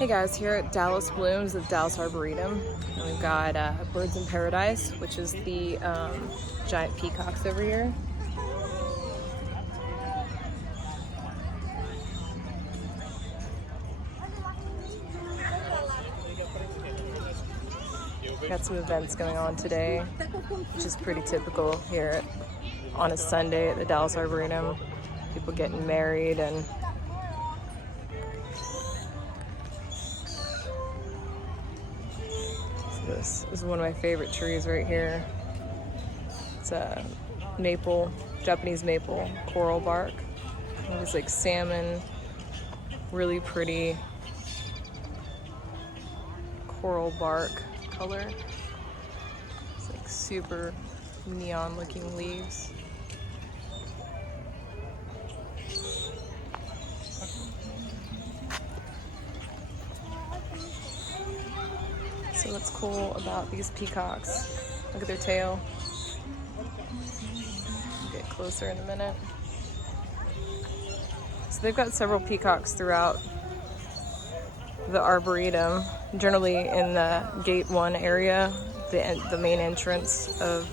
Hey guys, here at Dallas Blooms at Dallas Arboretum, and we've got Birds in Paradise, which is the giant peacocks over here. Got some events going on today, which is pretty typical here on a Sunday at the Dallas Arboretum. People getting married and this is one of my favorite trees right here. It's a maple, Japanese maple, coral bark. It's like salmon, really pretty coral bark color. It's like super neon looking leaves. So what's cool about these peacocks? Look at their tail. I'll get closer in a minute. So they've got several peacocks throughout the Arboretum, generally in the Gate 1 area, the main entrance of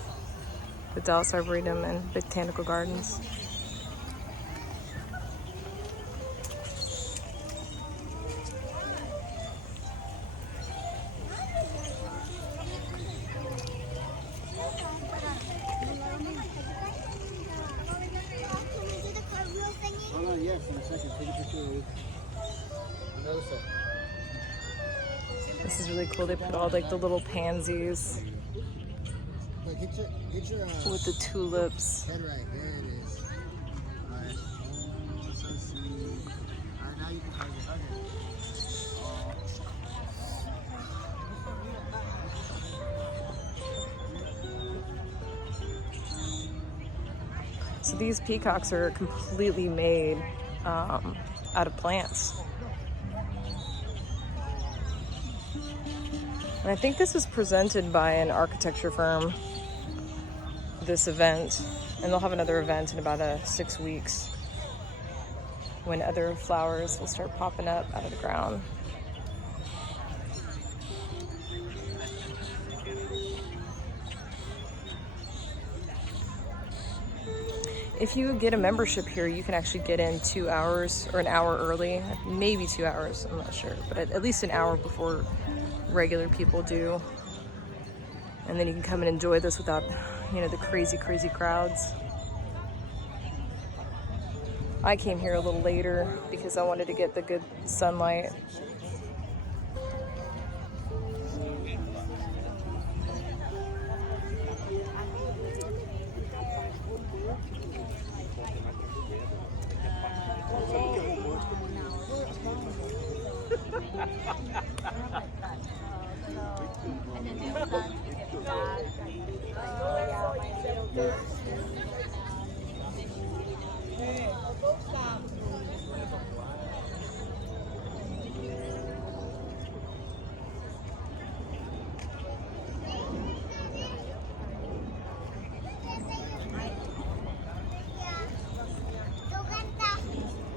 the Dallas Arboretum and Botanical Gardens. This is really cool. They put all like the little pansies with the tulips. Head right, there it is. Alright. Oh, so sweet. Alright, now you can hug it. So these peacocks are completely made out of plants. And I think this was presented by an architecture firm, this event, and they'll have another event in about 6 weeks when other flowers will start popping up out of the ground. If you get a membership here, you can actually get in 2 hours or an hour early, maybe 2 hours, I'm not sure, but at least an hour before regular people do. And then you can come and enjoy this without, you know, the crazy crowds. I came here a little later because I wanted to get the good sunlight.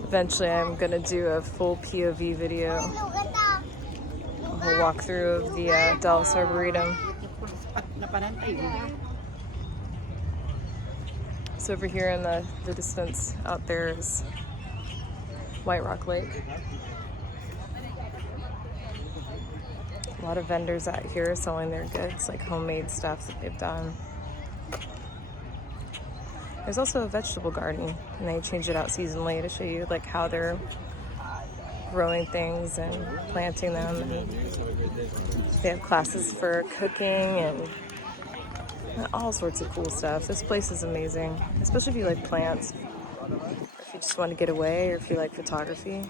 Eventually I'm gonna do a full POV video, a whole walkthrough of the Dallas Arboretum. So over here in the distance out there is White Rock Lake. A lot of vendors out here selling their goods, like homemade stuff that they've done. There's also a vegetable garden, and they change it out seasonally to show you like how they're growing things and planting them. And they have classes for cooking and all sorts of cool stuff. This place is amazing, especially if you like plants, or if you just want to get away, or if you like photography.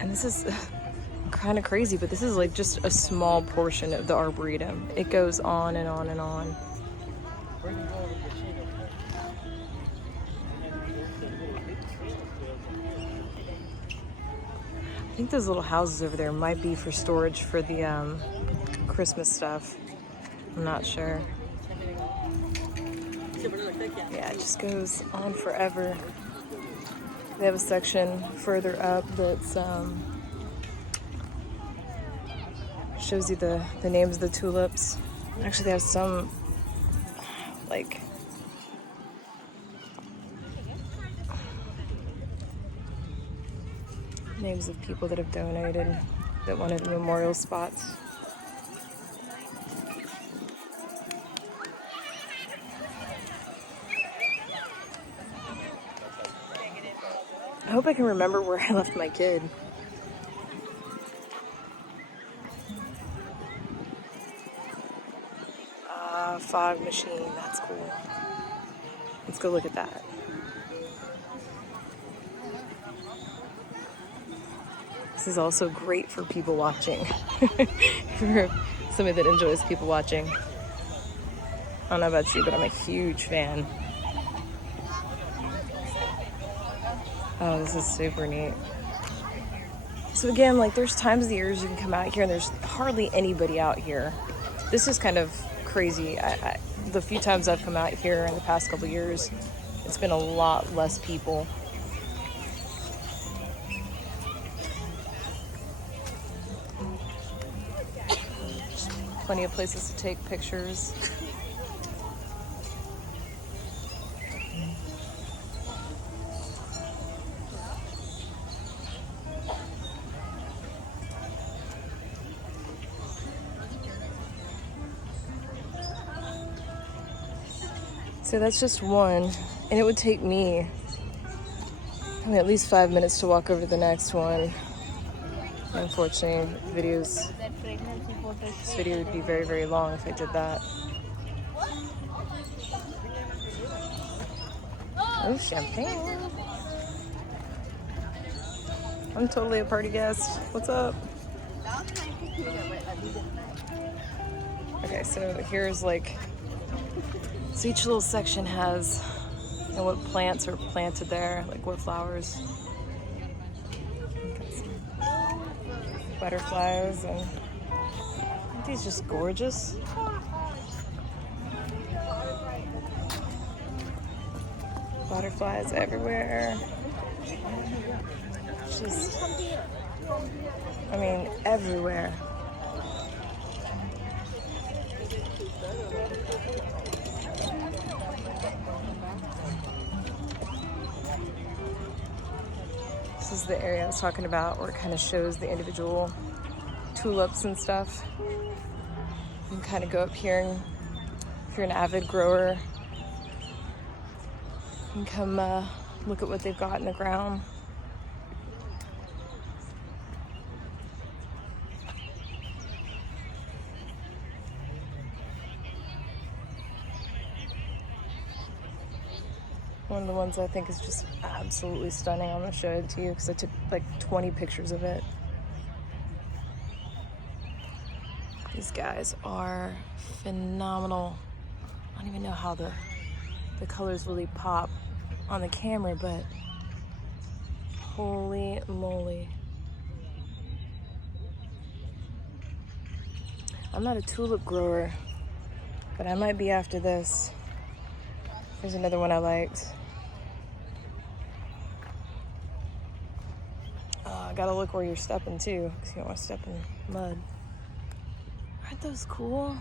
And this is kind of crazy, but this is like just a small portion of the Arboretum. It goes on and on and on. I think those little houses over there might be for storage for the Christmas stuff. I'm not sure. Yeah, it just goes on forever. They have a section further up that's shows you the names of the tulips. Actually, they have some like names of people that have donated that wanted memorial spots. I hope I can remember where I left my kid. Fog machine, that's cool. Let's go look at that. This is also great for people watching. For somebody that enjoys people watching. I don't know about you, but I'm a huge fan. Oh, this is super neat. So again, like there's times of the years you can come out here and there's hardly anybody out here. This is kind of crazy. The few times I've come out here in the past couple of years, it's been a lot less people. Plenty of places to take pictures. So that's just one, and it would take me at least 5 minutes to walk over to the next one. Unfortunately, this video would be very, very long if I did that. Oh, champagne. I'm totally a party guest. What's up? Okay, so here's like, so each little section has what plants are planted there, like what flowers. Butterflies, and aren't these just gorgeous? Butterflies everywhere. Just, I mean, everywhere. This is the area I was talking about where it kind of shows the individual tulips and stuff. You can kind of go up here, and if you're an avid grower, you can come look at what they've got in the ground. One of the ones I think is just absolutely stunning. I'm gonna show it to you because I took like 20 pictures of it. These guys are phenomenal. I don't even know how the colors really pop on the camera, but holy moly. I'm not a tulip grower, but I might be after this. Here's another one I liked. Gotta look where you're stepping too, because you don't want to step in mud. Aren't those cool?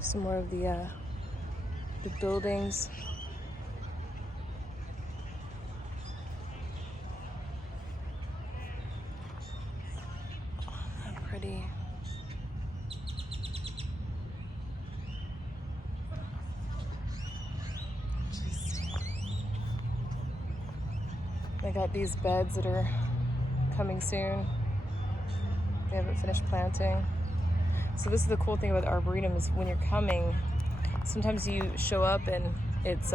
Some more of the buildings. Oh, how pretty. They got these beds that are coming soon. They haven't finished planting. So this is the cool thing about the Arboretum is when you're coming, sometimes you show up and it's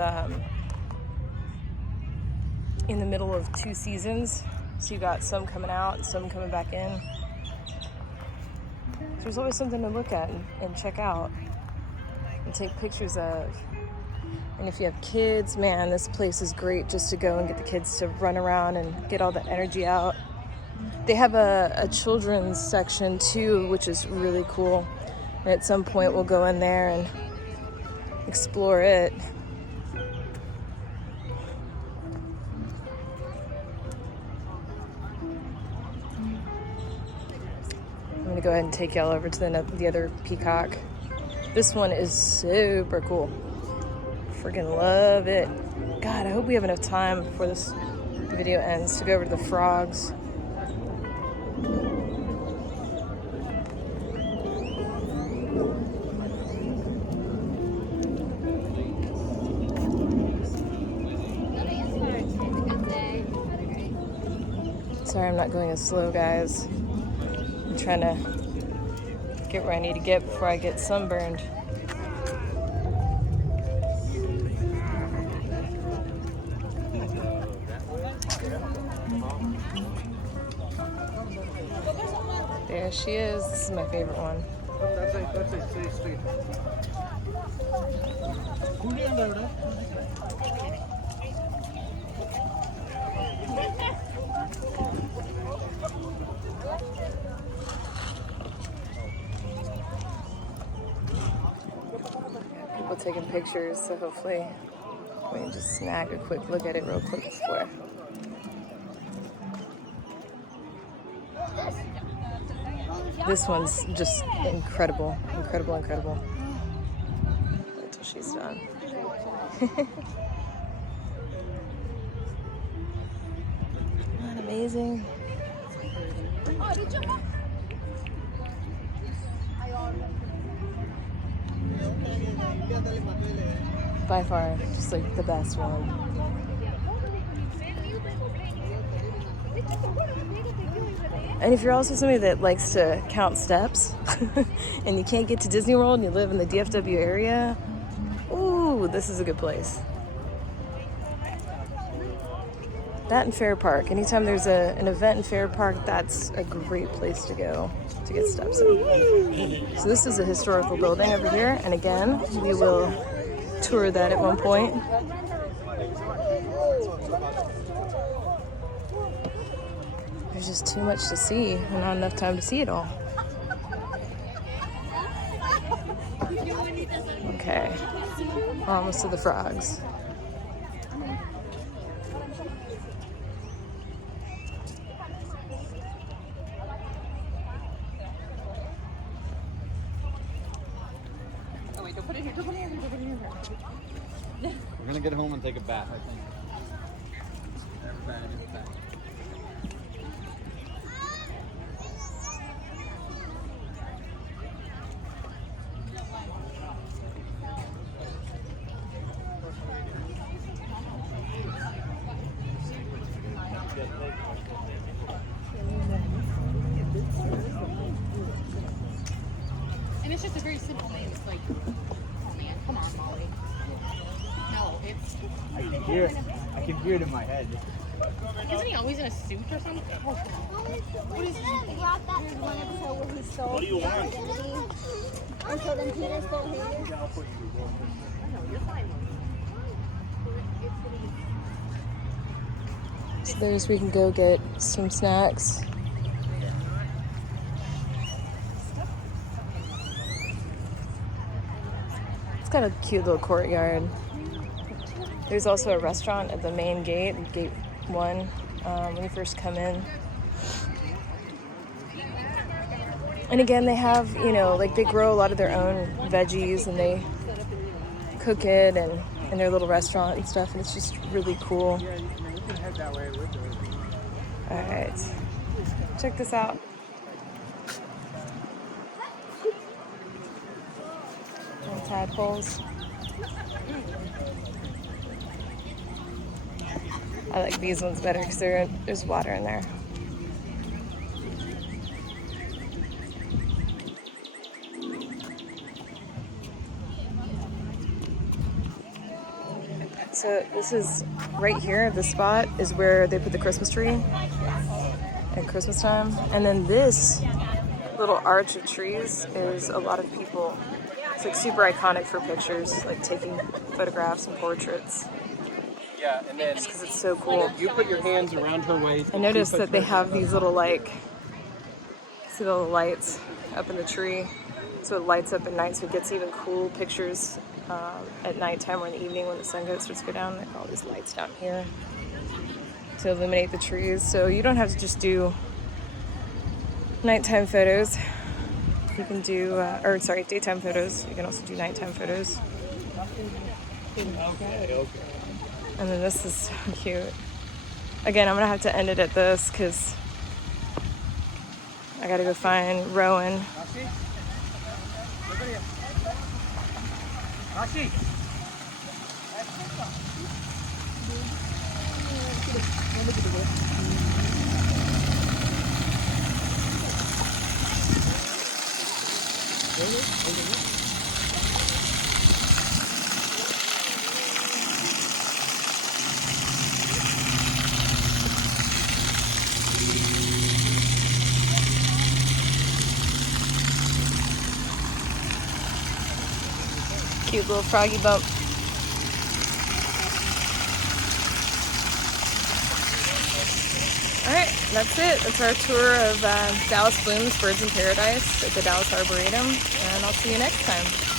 in the middle of two seasons. So you got some coming out and some coming back in. So there's always something to look at and check out and take pictures of. And if you have kids, man, this place is great just to go and get the kids to run around and get all the energy out. They have a children's section too, which is really cool. And at some point we'll go in there and explore it. I'm gonna go ahead and take y'all over to the other peacock. This one is super cool. Freaking love it. God, I hope we have enough time before this video ends to go over to the frogs. Sorry, I'm not going as slow, guys. I'm trying to get where I need to get before I get sunburned. There she is. This is my favorite one. People taking pictures, so hopefully we can just snag a quick look at it real quick before. This one's just incredible, incredible, incredible. Wait till she's done. Not amazing. By far, just like the best one. And if you're also somebody that likes to count steps and you can't get to Disney World and you live in the DFW area, ooh, this is a good place. That and Fair Park. Anytime there's an event in Fair Park, that's a great place to go to get steps in. So this is a historical building over here, and again, we will tour that at one point. There's just too much to see and not enough time to see it all. Okay, almost to the frogs. We're gonna get home and take a bath, I think. And it's just a very simple name. It's like, oh man, come on, Molly. No, it's. I can hear it in my head. Isn't he always in a suit or something? Oh, What is brought that one episode where he stole his identity? And so then Peter stole his. I know, you're fine. So there's we can go get some snacks. It's got a cute little courtyard. There's also a restaurant at the main gate, gate 1, when you first come in. And again, they have, you know, like they grow a lot of their own veggies and they cook it and in their little restaurant and stuff, and it's just really cool. All right, check this out. And tadpoles. I like these ones better because there's water in there. So this is right here, the spot is where they put the Christmas tree at Christmas time. And then this little arch of trees is a lot of people It's like super iconic for pictures, like taking photographs and portraits. Yeah, and then Because it's so cool. you put your hands around her waist. I noticed that they have these little like, see the little lights up in the tree, so it lights up at night, so it gets even cool pictures at nighttime or in the evening when the sun starts to go down. They have all these lights down here to illuminate the trees, so you don't have to just do nighttime photos. You can do, or sorry, daytime photos. You can also do nighttime photos. Okay. And then this is so cute. Again, I'm gonna have to end it at this because I gotta go find Rowan. Cute little froggy bump. All right, that's it. That's our tour of Dallas Blooms Birds in Paradise at the Dallas Arboretum, and I'll see you next time.